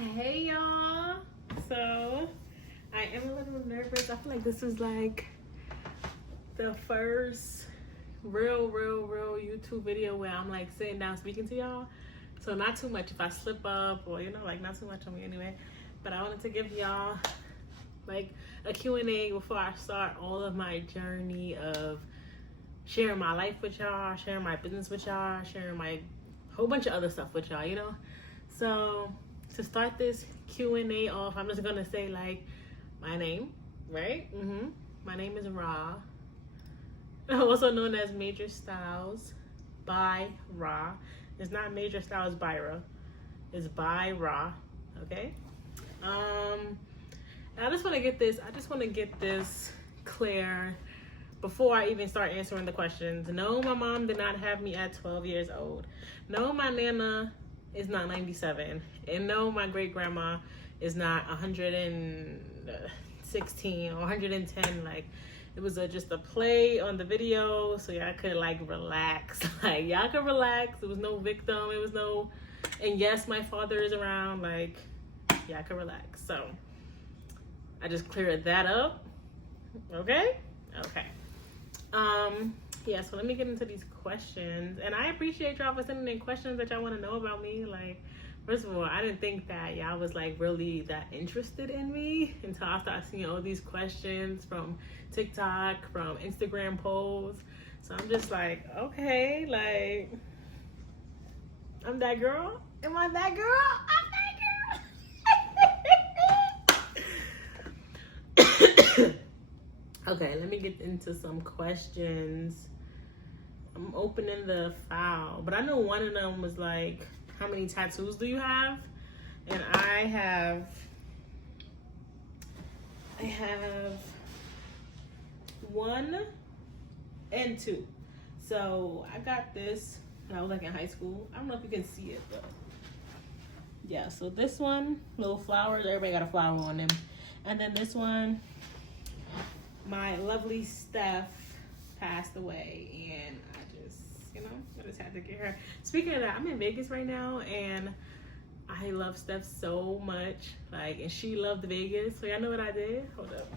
Hey y'all. So I am a little nervous. I feel like this is like the first real YouTube video where I'm like sitting down speaking to y'all. So not too much if I slip up or like not too much on me anyway. But I wanted to give y'all like a Q&A before I start all of my journey of sharing my life with y'all, sharing my business with y'all, sharing my whole bunch of other stuff with y'all, you know? So to start this Q&A off, I'm just gonna say like my name, right? My name is Ra, also known as MajorStylez by Ra. It's not MajorStylez by Ra, it's by Ra, okay? I just want to get this clear before I even start answering the questions. No, my mom did not have me at 12 years old. No, my nana is not 97. And no, my great grandma is not 116 or 110. Like, it was just a play on the video so y'all could like relax. Like, y'all could relax. There was no victim. It was no, and yes, my father is around. Like, y'all could relax. So I just cleared that up. Okay. Yeah, so let me get into these questions. And I appreciate y'all for sending in questions that y'all want to know about me. Like, first of all, I didn't think that y'all was like really that interested in me until I started seeing all these questions from TikTok, from Instagram polls. So I'm just like, okay, like, I'm that girl. Am I that girl? I'm that girl. Okay, let me get into some questions. I'm opening the file, but I know one of them was like, how many tattoos do you have? And I have 1 and 2. So I got this when I was like in high school. I don't know if you can see it, but yeah. So this one, little flowers. Everybody got a flower on them. And then this one, my lovely Steph passed away, and I just had to get her. Speaking of that, I'm in Vegas right now, and I love Steph so much, like, and she loved Vegas. So y'all know what I did? Hold up.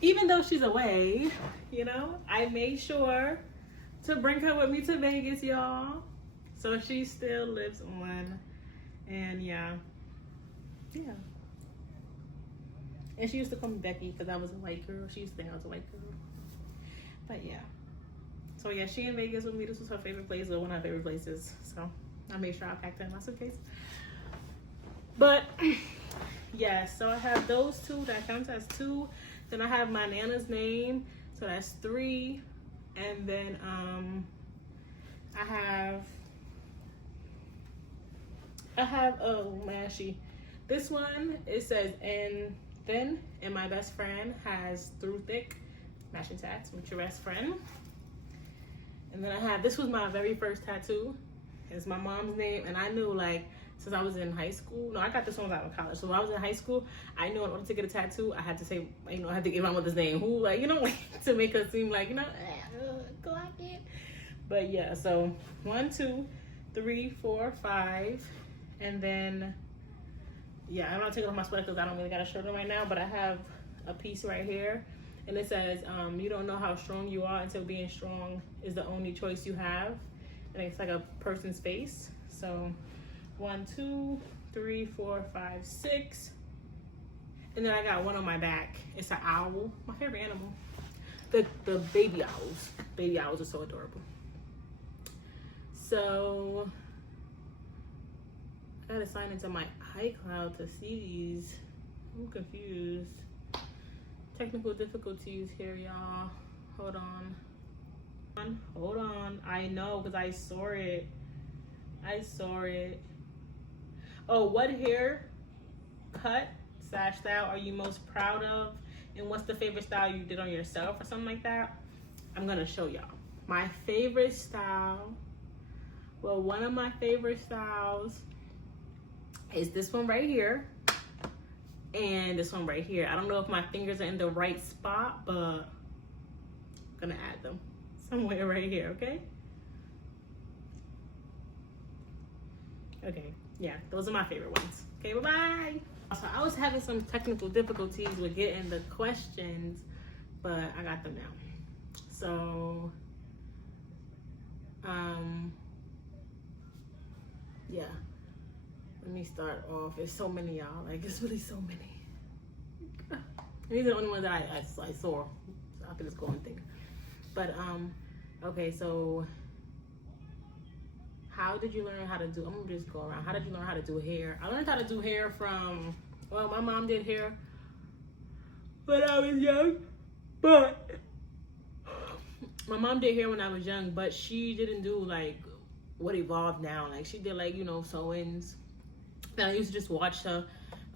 Even though she's away, you know, I made sure to bring her with me to Vegas, y'all. So she still lives on, and yeah. And she used to call me Becky because I was a white girl. She used to think I was a white girl. But yeah. So yeah, she in Vegas with me. This was her favorite place, or one of her favorite places. So I made sure I packed her in my suitcase. But yeah, so I have those 2. That counts as 2. Then I have my nana's name. So that's 3. And then I have Mashi. This one, it says and then, and my best friend has through thick matching tats with your best friend. And then I have, this was my very first tattoo. It's my mom's name, and I knew like since I was in high school. No, I got this one when I was out of college. So when I was in high school, I knew in order to get a tattoo, I had to say, I had to give my mother's name, who, like, like to make her seem like, clock it. But yeah, so 1, 2, 3, 4, 5, and then yeah, I'm not taking off my sweater because I don't really got a shirt on right now, but I have a piece right here, and it says, you don't know how strong you are until being strong is the only choice you have. And it's like a person's face. So 1, 2, 3, 4, 5, 6. And then I got one on my back. It's an owl, my favorite animal. The baby owls. Baby owls are so adorable. So I gotta sign into my iCloud to see these. I'm confused. Technical difficulties here, y'all. Hold on. I know, because I saw it. Oh, what hair cut / style are you most proud of? And what's the favorite style you did on yourself or something like that? I'm gonna show y'all. My favorite style, well, one of my favorite styles is this one right here and this one right here. I don't know if my fingers are in the right spot, but gonna add them somewhere right here, okay? Okay, yeah, those are my favorite ones. Okay, bye-bye. So I was having some technical difficulties with getting the questions, but I got them now. So, yeah. Let me start off. There's so many, y'all. Like, it's really so many. These are the only ones that I saw. So I could just go and think. But, okay, so how did you learn how to do, I'm gonna just go around. How did you learn how to do hair? I learned how to do hair from, well, my mom did hair when I was young, but my mom did hair when I was young, but she didn't do like what evolved now. Like she did like, you know, sew-ins. And I used to just watch her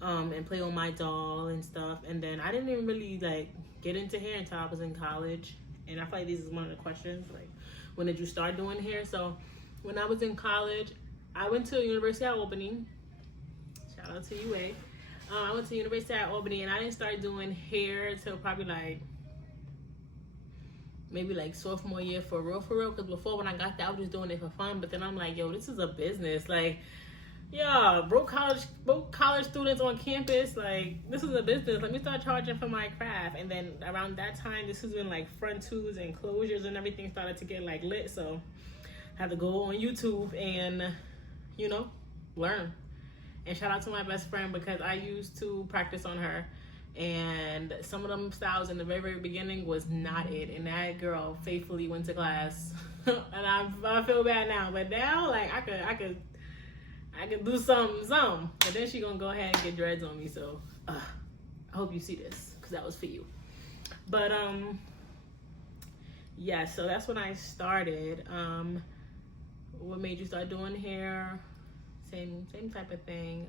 and play on my doll and stuff. And then I didn't even really like get into hair until I was in college. And I feel like this is one of the questions, like, when did you start doing hair? So when I was in college, I went to University of Albany. Shout out to UA. I went to University of Albany, and I didn't start doing hair until probably like maybe like sophomore year for real. Because before, when I got there, I was just doing it for fun. But then I'm like, yo, this is a business. Like, yeah, broke college students on campus. Like, this is a business. Let me start charging for my craft. And then around that time, this is when like front twos and closures and everything started to get like lit. So I had to go on YouTube and, you know, learn. And shout out to my best friend, because I used to practice on her. And some of them styles in the very, very beginning was not it. And that girl faithfully went to class. And I feel bad now. But now, like, I could do something. But then she gonna go ahead and get dreads on me. So I hope you see this, because that was for you. But yeah, so that's when I started. What made you start doing hair? Same type of thing.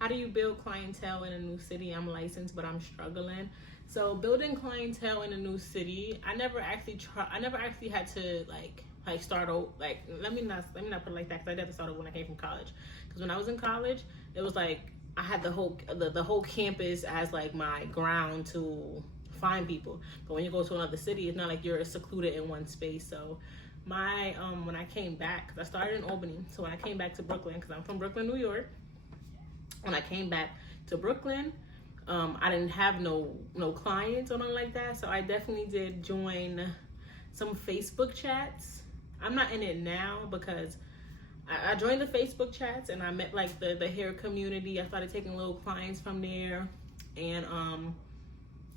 How do you build clientele in a new city? I'm licensed, but I'm struggling. So building clientele in a new city, I never actually had to like start out. Like, let me not put it like that, because I had to start out when I came from college. Because when I was in college, it was like I had the whole campus as like my ground to find people. But when you go to another city, it's not like you're secluded in one space. So my when I came back, because I started in Albany, so when I came back to Brooklyn, because I'm from Brooklyn, New York, when I came back to Brooklyn, I didn't have no clients or nothing like that. So I definitely did join some Facebook chats. I'm not in it now, because I joined the Facebook chats and I met like the hair community. I started taking little clients from there, and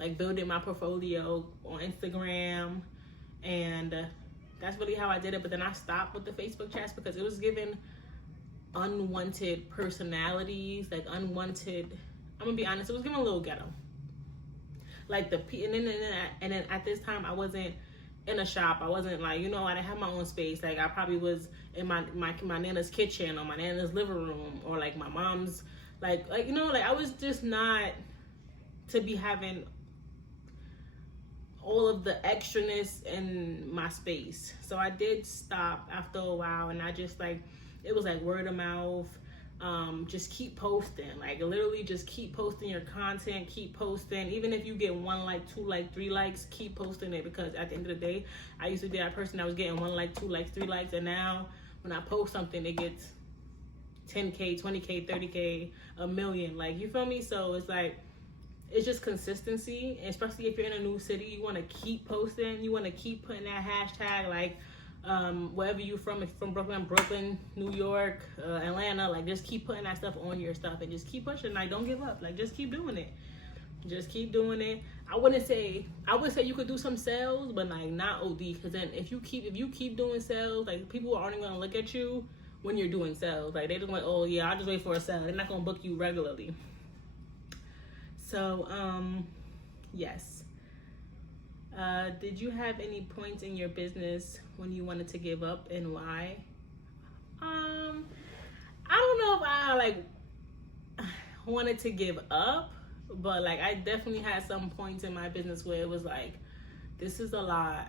like building my portfolio on Instagram, and that's really how I did it. But then I stopped with the Facebook chats because it was giving unwanted personalities, like unwanted, I'm gonna be honest, it was giving a little ghetto. Like and then at this time I wasn't in a shop. I wasn't like, you know, I didn't have my own space. Like I probably was in my nana's kitchen or my nana's living room, or like my mom's like you know, like I was just not to be having all of the extraness in my space. So I did stop after a while, and I just like, it was like word of mouth. Just keep posting, like literally just keep posting your content, keep posting. Even if you get 1 like, 2 like, 3 likes, keep posting it, because at the end of the day, I used to be that person that was getting 1 like, 2 likes, 3 likes, and now when I post something, it gets 10K, 20K, 30K, a million, like, you feel me? So it's like, it's just consistency, especially if you're in a new city. You want to keep posting, you want to keep putting that hashtag, like wherever you're from, if you're from Brooklyn, New York, Atlanta, like just keep putting that stuff on your stuff and just keep pushing. Like, don't give up, like just keep doing it. Just keep doing it. I would say you could do some sales, but like not OD, because then if you keep doing sales, like people are only gonna look at you when you're doing sales. Like they just like, oh yeah, I'll just wait for a sale. They're not gonna book you regularly. So yes. Did you have any points in your business when you wanted to give up, and why? I don't know if I like wanted to give up, but like I definitely had some points in my business where it was like, this is a lot.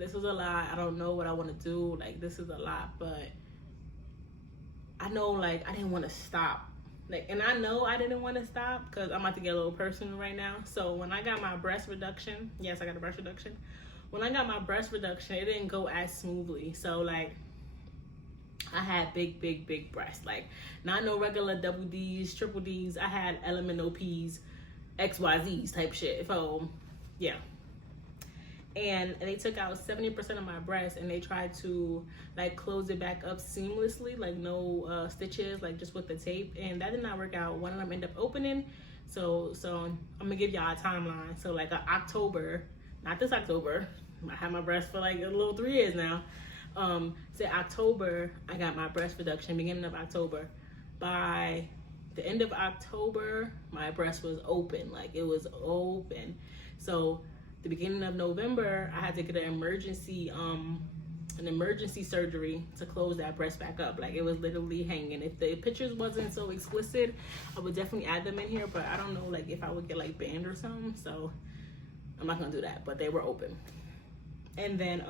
I don't know what I want to do. Like, this is a lot, but I know like I didn't want to stop. Like, and I know I didn't want to stop because I'm about to get a little personal right now. So when I got my breast reduction, yes, I got a breast reduction. When I got my breast reduction, it didn't go as smoothly. So like, I had big breasts. Like, not no regular double D's, triple D's. I had elemental P's, XYZ's type shit. So yeah. And they took out 70% of my breast, and they tried to like close it back up seamlessly, like no stitches, like just with the tape, and that did not work out. One of them ended up opening. So I'm gonna give y'all a timeline. So like October, not this October, I had my breast for like a little 3 years now. So October, I got my breast reduction, beginning of October. By the end of October, my breast was open, like it was open. So the beginning of November, I had to get an emergency surgery to close that breast back up. Like, it was literally hanging. If the pictures wasn't so explicit, I would definitely add them in here, but I don't know like if I would get like banned or something, so I'm not gonna do that. But they were open. And then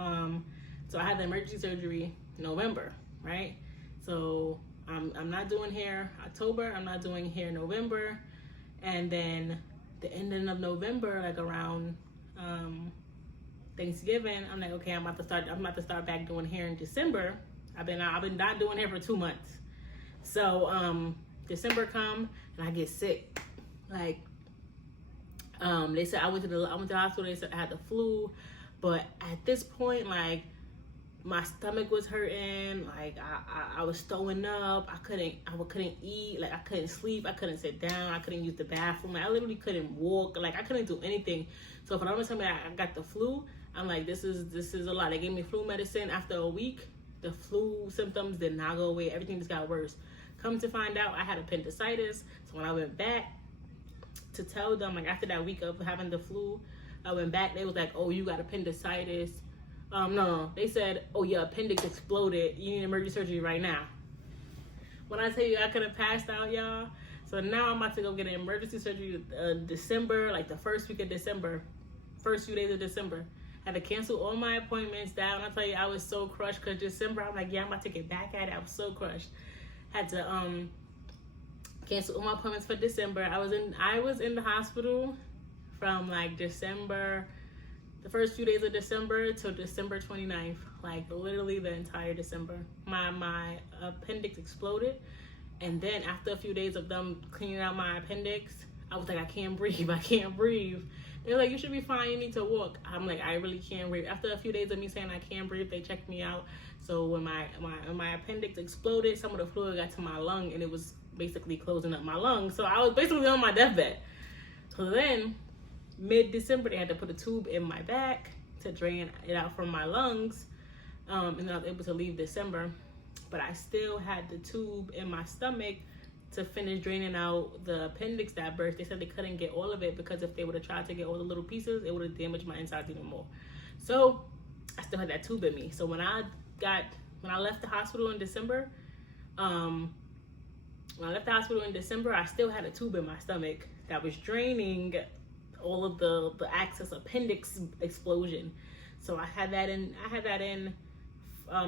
so I had the emergency surgery November, right? So I'm not doing hair October, I'm not doing hair November, and then the ending of November, like around Thanksgiving, I'm like, okay, I'm about to start back doing hair in December. I've been not doing hair for 2 months. So December come and I get sick. Like they said I went to the hospital, they said I had the flu, but at this point, like, my stomach was hurting, like I was throwing up, I couldn't eat, like I couldn't sleep, I couldn't sit down, I couldn't use the bathroom, like, I literally couldn't walk, like I couldn't do anything. So if I don't tell me I got the flu, I'm like, this is a lot. They gave me flu medicine. After a week, the flu symptoms did not go away, everything just got worse. Come to find out, I had appendicitis. So when I went back to tell them, like after that week of having the flu, I went back, they was like, oh, you got appendicitis. No, they said, oh, your appendix exploded, you need emergency surgery right now. When I tell you I could have passed out, y'all. So now I'm about to go get an emergency surgery December, like the first week of December, first few days of December. I had to cancel all my appointments down. I tell you, I was so crushed because December, I'm like, yeah, I'm about to get back at it. I was so crushed. Had to cancel all my appointments for December. I was in the hospital from like December, the first few days of December till December 29th, like literally the entire December. My appendix exploded, and then after a few days of them cleaning out my appendix, I was like, I can't breathe. They're like, you should be fine, you need to walk. I'm like, I really can't breathe. After a few days of me saying I can't breathe, they checked me out. So when my appendix exploded, some of the fluid got to my lung, and it was basically closing up my lungs. So I was basically on my deathbed. So then mid-December, they had to put a tube in my back to drain it out from my lungs, and then I was able to leave December, but I still had the tube in my stomach to finish draining out the appendix that burst. They said they couldn't get all of it because if they would have tried to get all the little pieces, it would have damaged my insides even more. So I still had that tube in me. So when I left the hospital in December, I still had a tube in my stomach that was draining all of the access appendix explosion. So I had that in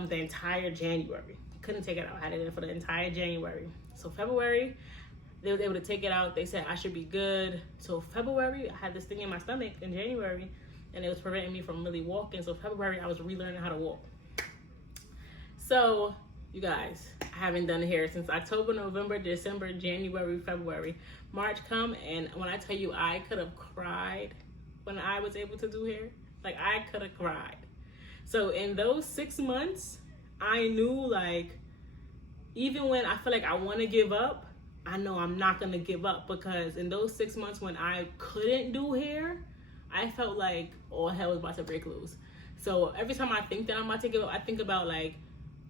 the entire January. Couldn't take it out. I had it in for the entire January. So February, they were able to take it out. They said I should be good. So February, I had this thing in my stomach in January, and it was preventing me from really walking. So February, I was relearning how to walk. So you guys, I haven't done hair since October, November, December, January, February. March come, and when I tell you I could have cried when I was able to do hair, like I could have cried. So in those 6 months, I knew, like, even when I feel like I want to give up, I know I'm not going to give up, because in those 6 months when I couldn't do hair, I felt like all hell was about to break loose. So every time I think that I'm about to give up, I think about, like,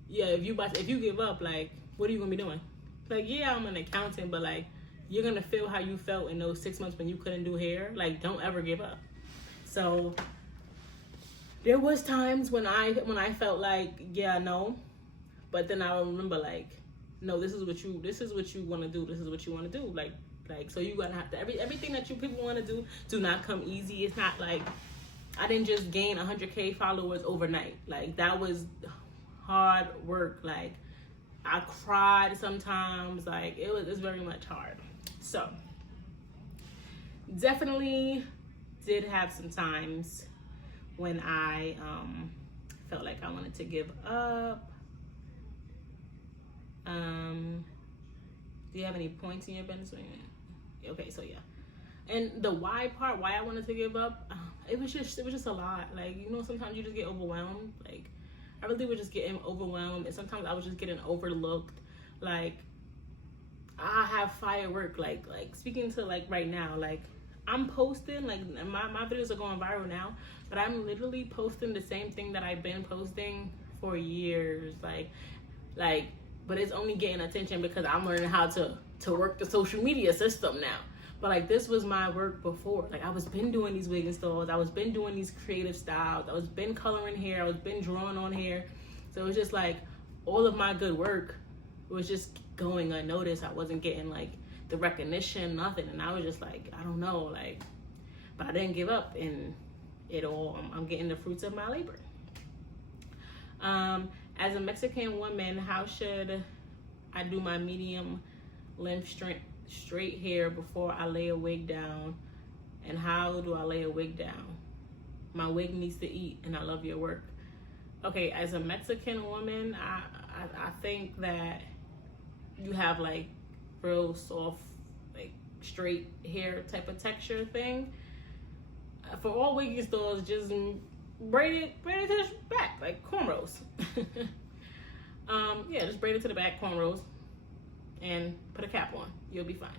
yeah, if you give up, like, what are you going to be doing? Like, yeah, I'm an accountant, but, like, you're going to feel how you felt in those 6 months when you couldn't do hair. Like, don't ever give up. So there was times when I felt like, yeah, no, but then I remember, like, no, this is what you want to do. This is what you want to do. Like, so you gonna have to everything that you people want to do not come easy. It's not like I didn't just gain 100K followers overnight. Like, that was hard work. Like, I cried sometimes. Like, it's very much hard. So definitely did have some times when I felt like I wanted to give up. Do you have any points in your business? Okay, so yeah. And the why part, why I wanted to give up, it was just a lot. Like, you know, sometimes you just get overwhelmed. Like, I really was just getting overwhelmed, and sometimes I was just getting overlooked. Like, I have firework. Like speaking to like right now, like I'm posting, like my videos are going viral now, but I'm literally posting the same thing that I've been posting for years. Like, but it's only getting attention because I'm learning how to work the social media system now. But like, this was my work before. Like, I was been doing these wig installs, I was been doing these creative styles, I was been coloring hair, I was been drawing on hair. So it was just like all of my good work was just going unnoticed. I wasn't getting like the recognition, nothing. And I was just like, I don't know, like, but I didn't give up, and I'm getting the fruits of my labor. As a Mexican woman, how should I do my medium length straight hair before I lay a wig down? And how do I lay a wig down? My wig needs to eat, and I love your work. Okay, as a Mexican woman, I think that you have like real soft, like straight hair type of texture thing. For all wig installs, just braid it to the back, like cornrows. Yeah, just braid it to the back, cornrows, and put a cap on. You'll be fine.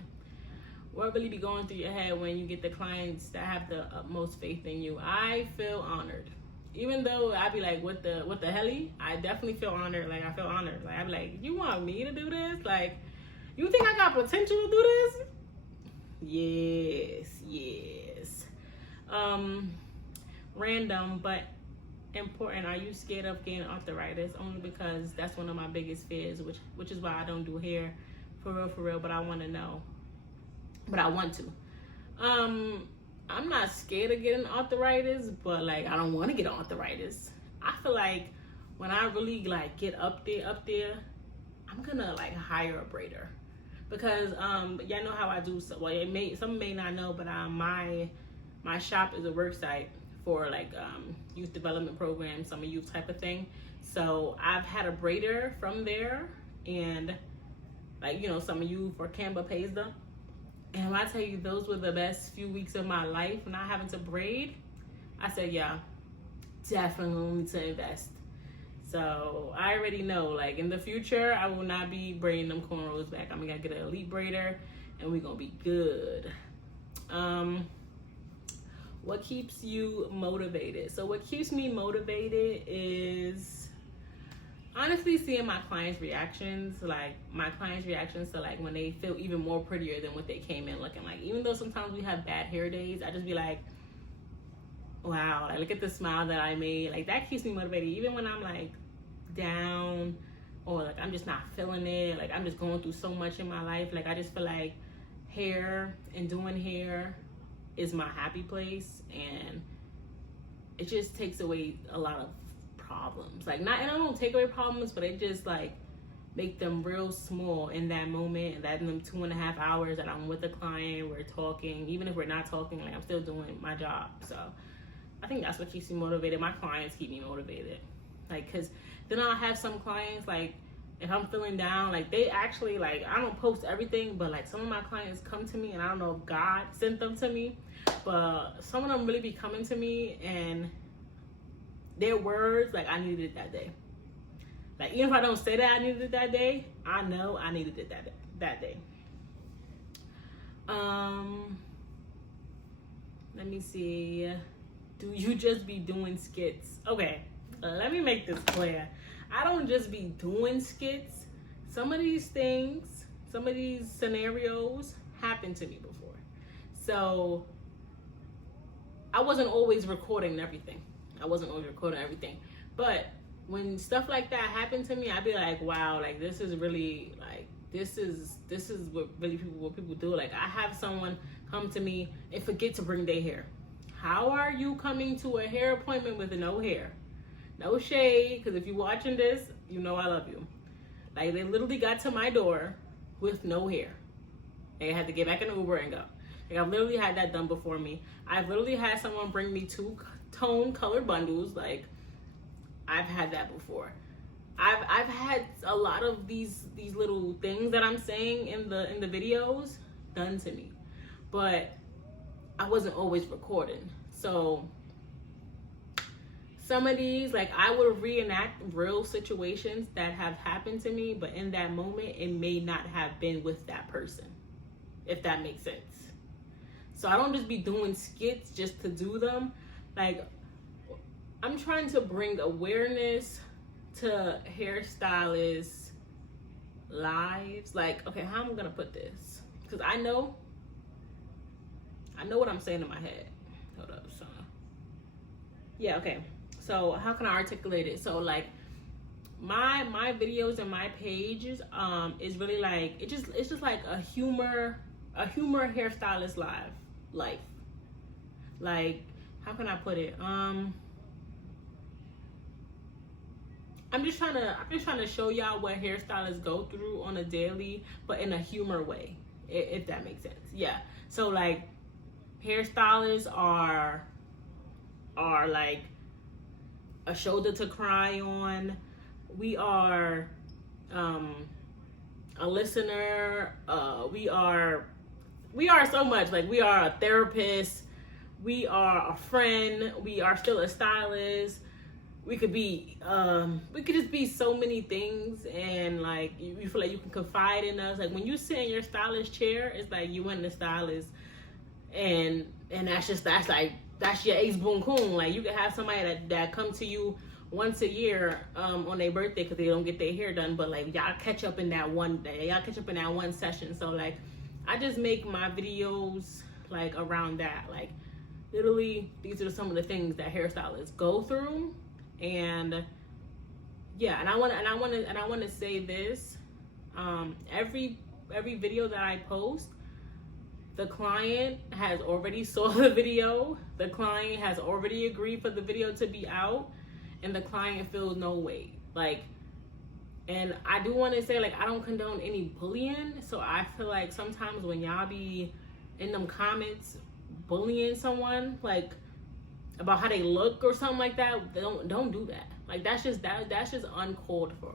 What really be going through your head when you get the clients that have the utmost faith in you? I feel honored. Even though I be like, what the helly? I definitely feel honored. Like, I feel honored. Like, I be like, you want me to do this? Like, you think I got potential to do this? Yes. Random but important. Are you scared of getting arthritis? Only because that's one of my biggest fears, which is why I don't do hair for real. But I want to know. But I want to. I'm not scared of getting arthritis, but like, I don't want to get arthritis. I feel like when I really like get up there, I'm gonna like hire a braider, because y'all know how I do. So, well, some may not know, but my shop is a work site for like youth development programs, summer youth type of thing. So I've had a braider from there, and like, you know, summer youth or Canva pays them. And when I tell you, those were the best few weeks of my life, not having to braid, I said, yeah, definitely need to invest. So I already know, like, in the future, I will not be braiding them cornrows back. I'm gonna get an elite braider, and we're gonna be good. What keeps you motivated? So what keeps me motivated is honestly seeing my clients' reactions, like my clients' reactions to like when they feel even more prettier than what they came in looking like. Even though sometimes we have bad hair days, I just be like, wow, like, look at the smile that I made. Like, that keeps me motivated. Even when I'm like down, or like I'm just not feeling it, like I'm just going through so much in my life. Like, I just feel like hair and doing hair is my happy place, and it just takes away a lot of problems. Like, not, and I don't take away problems, but it just like make them real small in that moment, and that in them 2.5 hours that I'm with a client, we're talking. Even if we're not talking, like, I'm still doing my job. So I think that's what keeps me motivated. My clients keep me motivated, like, because then I'll have some clients, like, if I'm feeling down, like, they actually, like, I don't post everything, but like some of my clients come to me, and I don't know if God sent them to me, but some of them really be coming to me, and their words, like, I needed it that day. Like, even if I don't say that I needed it that day, I know I needed it that day. Let me see. Do you just be doing skits? Okay, let me make this clear. I don't just be doing skits. Some of these things, some of these scenarios happened to me before. So I wasn't always recording everything. But when stuff like that happened to me, I'd be like, wow, like, this is really, like, this is what people do. Like, I have someone come to me and forget to bring their hair. How are you coming to a hair appointment with no hair? No shade, because if you're watching this, you know I love you. Like, they literally got to my door with no hair. They had to get back in the Uber and go. Like, I've literally had that done before me. I've literally had someone bring me 2-tone colored bundles. Like, I've had that before. I've had a lot of these little things that I'm saying in the videos done to me, but I wasn't always recording. So some of these, like, I would reenact real situations that have happened to me, but in that moment it may not have been with that person, if that makes sense. So I don't just be doing skits just to do them. Like, I'm trying to bring awareness to hairstylists' lives. Like, okay, how am I gonna put this? Because I know what I'm saying in my head. Hold up, so yeah, okay. So how can I articulate it? So, like, my videos and my pages is really like, it's just like a humor hairstylist life. Like, how can I put it? I'm just trying to show y'all what hairstylists go through on a daily, but in a humor way, if that makes sense. Yeah. So, like, hairstylists are like a shoulder to cry on. We are a listener. We are so much. Like, we are a therapist. We are a friend. We are still a stylist. We could just be so many things, and like, you feel like you can confide in us. Like, when you sit in your stylist chair, it's like you and the stylist, and that's your ace boon coon. Like, you could have somebody that come to you once a year on their birthday because they don't get their hair done, but like, y'all catch up in that one day, y'all catch up in that one session. So, like, I just make my videos like around that. Like, literally, these are some of the things that hairstylists go through. And yeah, and I want to say this, every video that I post, the client has already saw the video, the client has already agreed for the video to be out, and the client feels no weight. Like, and I do want to say, like, I don't condone any bullying. So I feel like sometimes when y'all be in them comments bullying someone, like, about how they look or something like that, don't do that. Like, that's just uncalled for.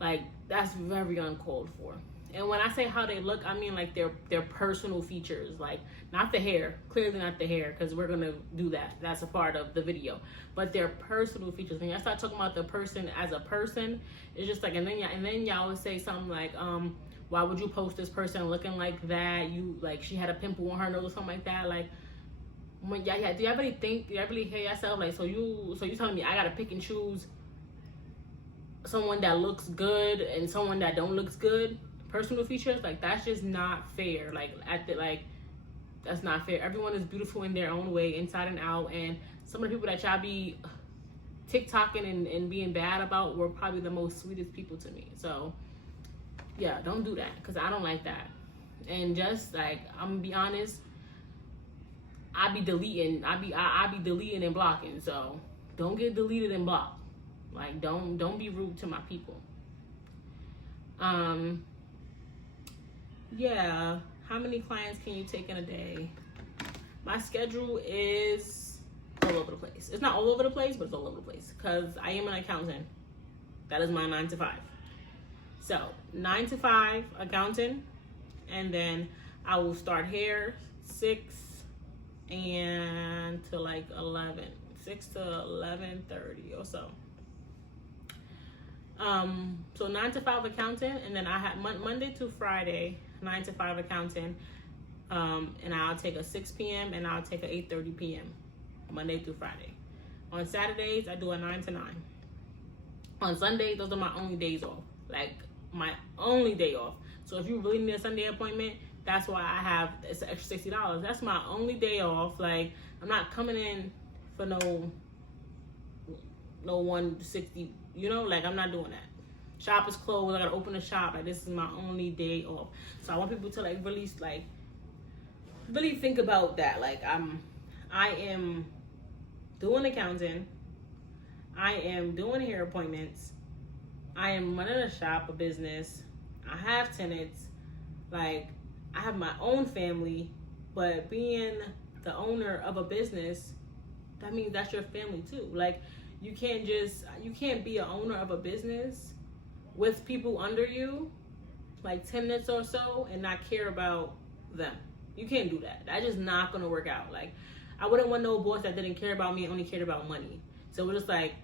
Like that's very uncalled for. And when I say how they look, I mean like their personal features, like not the hair, clearly not the hair, because we're gonna do that. That's a part of the video. But their personal features. When y'all start talking about the person as a person, it's just like, and then y'all would say something like, why would you post this person looking like that? You, like, she had a pimple on her nose or something like that. Like, when do y'all really hear yourself? Like, so you telling me I gotta pick and choose someone that looks good and someone that don't looks good? Personal features, like, that's just not fair. Like, that's not fair. Everyone is beautiful in their own way, inside and out. And some of the people that y'all be TikToking and being bad about were probably the most sweetest people to me. So yeah, don't do that, because I don't like that. And just like, I'm gonna be honest, I be deleting and blocking. So don't get deleted and blocked. Like, don't be rude to my people. Yeah, how many clients can you take in a day? My schedule is all over the place. It's not all over the place, but it's all over the place, because I am an accountant. That is my 9 to 5. So 9 to 5 accountant, and then I will start hair 6 and to like 6 to 11:30 or so. So 9 to 5 accountant, and then I have Monday to Friday 9 to 5 accountant, and I'll take a 6 p.m. and I'll take a 8:30 p.m. Monday through Friday. On Saturdays, I do a 9 to 9. On Sundays, those are my only days off. Like, my only day off. So if you really need a Sunday appointment, that's why I have, it's an extra $60. That's my only day off. Like, I'm not coming in for no 160, you know, like, I'm not doing that. Shop is closed, I gotta open the shop. Like, this is my only day off. So I want people to like really think about that. Like, I am doing accounting, I am doing hair appointments, I am running a shop, a business. I have tenants. Like, I have my own family, but being the owner of a business, that means that's your family too. Like, you can't be an owner of a business with people under you, like tenants or so, and not care about them. You can't do that. That's just not gonna work out. Like, I wouldn't want no boss that didn't care about me and only cared about money. So it's just like,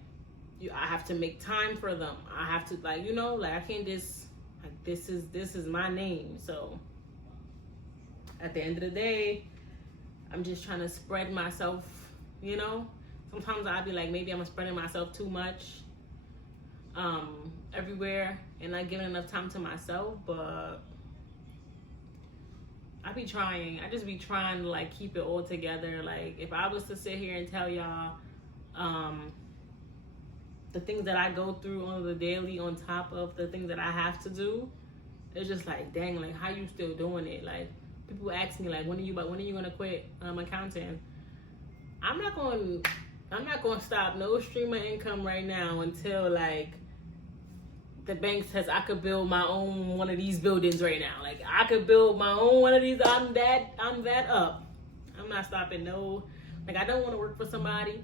I have to make time for them. I have to, like, I can't just, like, this is my name. So at the end of the day, I'm just trying to spread myself, Sometimes I'll be like, maybe I'm spreading myself too much everywhere and not giving enough time to myself, but I just be trying to, like, keep it all together. Like, if I was to sit here and tell y'all the things that I go through on the daily on top of the things that I have to do, it's just like, dang, like, how you still doing it? Like, people ask me, like, when are you gonna quit accounting? I'm not going to stop no stream of income right now until, like, the bank says I could build my own one of these buildings right now. Like, I could build my own one of these. I'm that up. I'm not stopping no. Like, I don't want to work for somebody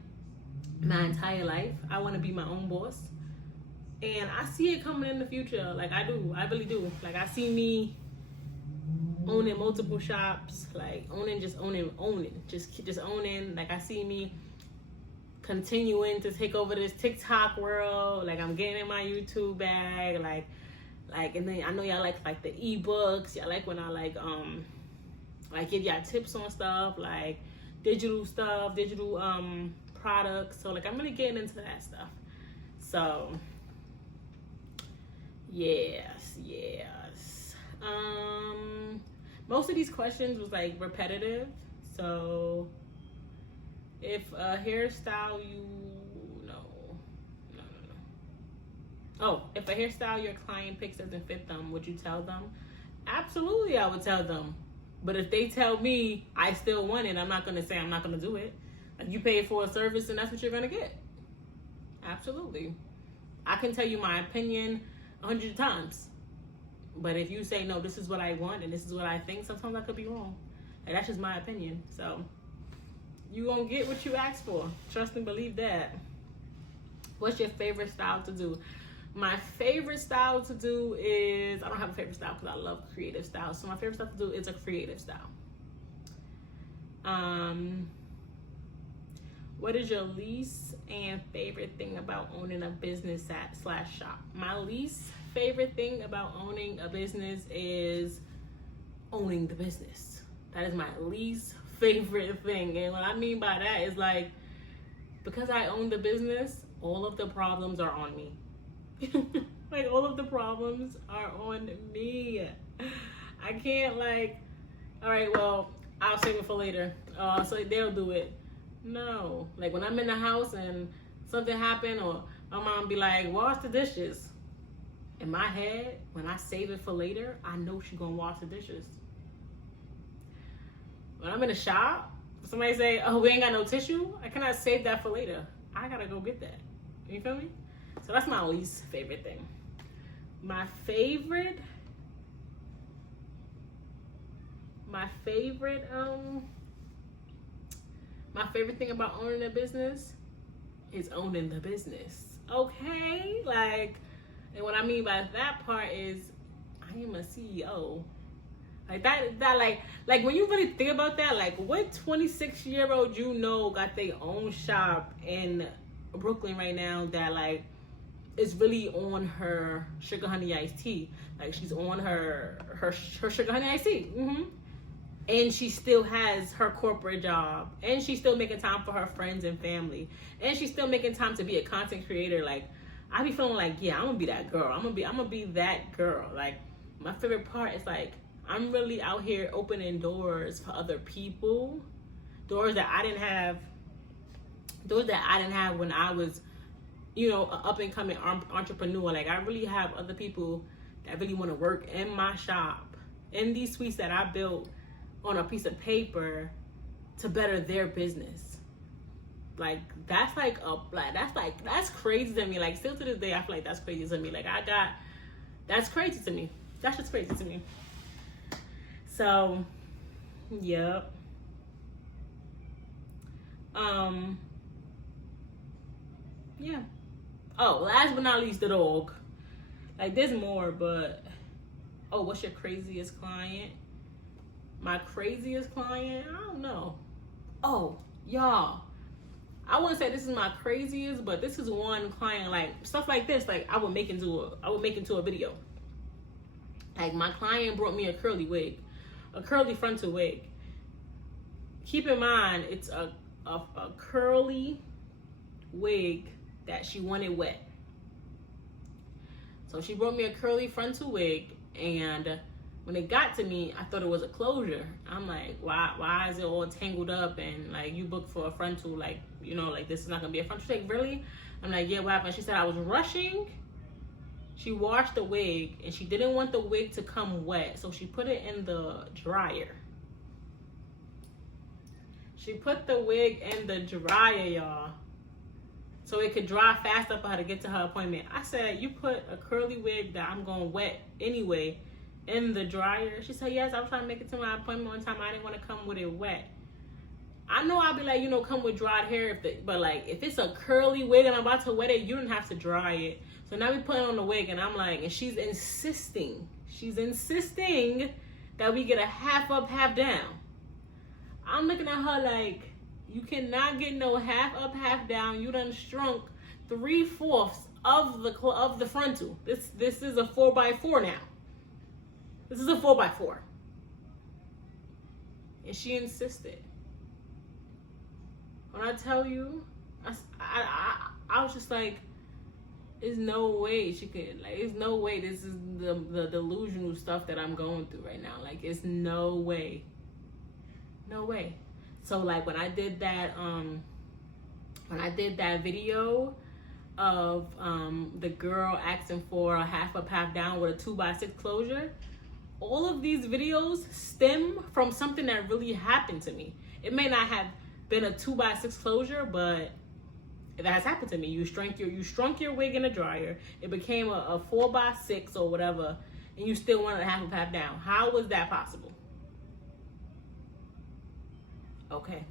my entire life. I want to be my own boss. And I see it coming in the future. Like, I do. I really do. Like, I see me owning multiple shops, like owning. Just owning. Like, I see me continuing to take over this TikTok world. Like, I'm getting in my YouTube bag. Like, and then I know y'all like the ebooks. Y'all like when I like give y'all tips on stuff, like digital stuff, digital products. So, like, I'm really getting into that stuff. So, yes. Most of these questions was, like, repetitive. So, if a hairstyle if a hairstyle your client picks doesn't fit them, would you tell them? Absolutely, I would tell them. But if they tell me I still want it, I'm not going to say I'm not going to do it. Like, you paid for a service and that's what you're going to get. Absolutely. I can tell you my opinion 100 times. But if you say, no, this is what I want and this is what I think, sometimes I could be wrong. And that's just my opinion. So, you gonna get what you ask for. Trust and believe that. What's your favorite style to do? My favorite style to do is, I don't have a favorite style because I love creative styles. So my favorite style to do is a creative style. What is your least and favorite thing about owning a business / shop? My least favorite thing about owning a business is owning the business. That is my least favorite thing. And what I mean by that is, like, because I own the business, all of the problems are on me. Like, all of the problems are on me. I can't, like, all right, well, I'll save it for later. So they'll do it. No. Like, when I'm in the house and something happened, or my mom be like, wash the dishes. In my head, when I save it for later, I know she's gonna wash the dishes. When I'm in a shop, somebody say, oh, we ain't got no tissue, I cannot save that for later. I gotta go get that. You feel me? So that's my least favorite thing. My favorite thing about owning a business is owning the business. Okay? Like, and what I mean by that part is, I am a CEO. Like, that like when you really think about that, like, what 26-year-old got their own shop in Brooklyn right now that, like, is really on her sugar honey iced tea? Like, she's on her sugar honey iced tea. And she still has her corporate job, and she's still making time for her friends and family, and she's still making time to be a content creator. Like, I be feeling like, yeah, I'm gonna be that girl. I'm gonna be that girl. Like, my favorite part is, like, I'm really out here opening doors for other people, doors that I didn't have when I was, an up and coming entrepreneur. Like, I really have other people that really want to work in my shop, in these suites that I built on a piece of paper to better their business. like that's crazy to me. Like still to this day, I feel like that's crazy to me. Like that's crazy to me. That's just crazy to me. So, yep. Yeah. Oh, last but not least, the dog. Like there's more, but what's your craziest client? My craziest client? I don't know. Oh, y'all. I wouldn't say this is my craziest, but this is one client, like stuff like this, like I would make into a video. Like my client brought me a curly wig, a curly frontal wig. Keep in mind, it's a curly wig that she wanted wet. So she brought me a curly frontal wig, and when it got to me, I thought it was a closure. I'm like, why is it all tangled up, and like you booked for a frontal, like, you know, like this is not gonna be a frontal take, really? I'm like, yeah, what happened? She said I was rushing. She washed the wig and she didn't want the wig to come wet, so she put it in the dryer. She put the wig in the dryer, y'all, so it could dry faster for her to get to her appointment. I said, you put a curly wig that I'm going wet anyway in the dryer? She said, yes, I was trying to make it to my appointment one time. I didn't want to come with it wet. I know I'll be like, you know, come with dried hair, but like if it's a curly wig and I'm about to wet it, you don't have to dry it. So now we put it on the wig, and I'm like, and she's insisting that we get a half up, half down. I'm looking at her like, you cannot get no half up, half down. You done shrunk 3/4 of the frontal. This is a 4x4 now. This is a 4x4. And she insisted. When I tell you, I was just like, there's no way she could, like, there's no way this is the delusional stuff that I'm going through right now. Like, it's no way. No way. So like when I did that video of the girl asking for a half up, half down with a 2x6 closure, all of these videos stem from something that really happened to me. It may not have been a 2x6 closure, but that has happened to me. You shrunk your wig in a dryer. It became a 4x6 or whatever, and you still wanted a half up, half down. How was that possible? Okay.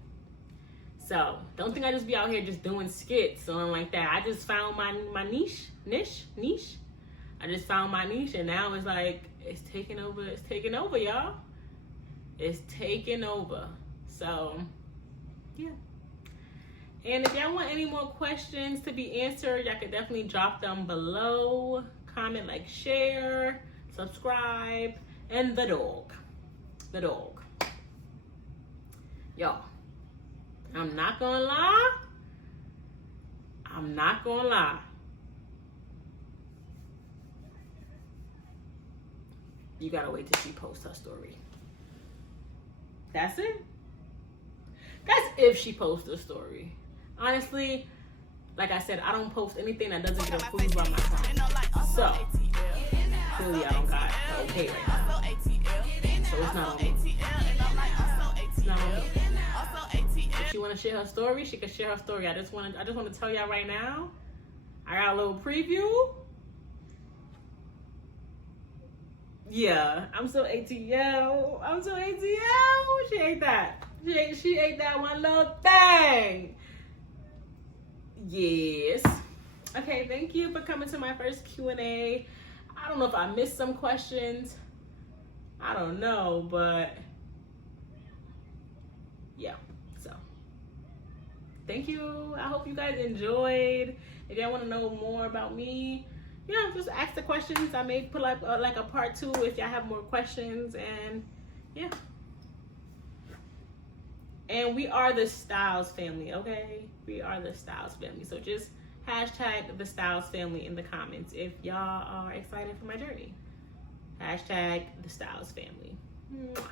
So don't think I just be out here just doing skits or something like that. I just found my niche. I just found my niche, and now it's like it's taking over. It's taking over, y'all. It's taking over. So yeah. And if y'all want any more questions to be answered, y'all can definitely drop them below. Comment, like, share, subscribe, and the dog. Y'all, I'm not gonna lie. You gotta wait till she posts her story. That's it. That's if she posts a story. Honestly, like I said, I don't post anything that doesn't get approved by my client. So, clearly I don't got okay right now. So it's not on me. It's not on me. If she want to share her story, she can share her story. I just want to tell y'all right now, I got a little preview. Yeah, I'm so ATL. She ate that. She ate that one little thing. Yes. Okay, thank you for coming to my first Q&A. I don't know if I missed some questions. I don't know, but yeah. So, thank you. I hope you guys enjoyed. If y'all want to know more about me, yeah, just ask the questions. I may put like a part 2 if y'all have more questions, and yeah. And we are the Styles family, okay? We are the Styles family. So just hashtag the Styles family in the comments if y'all are excited for my journey. Hashtag the Styles family. Mwah.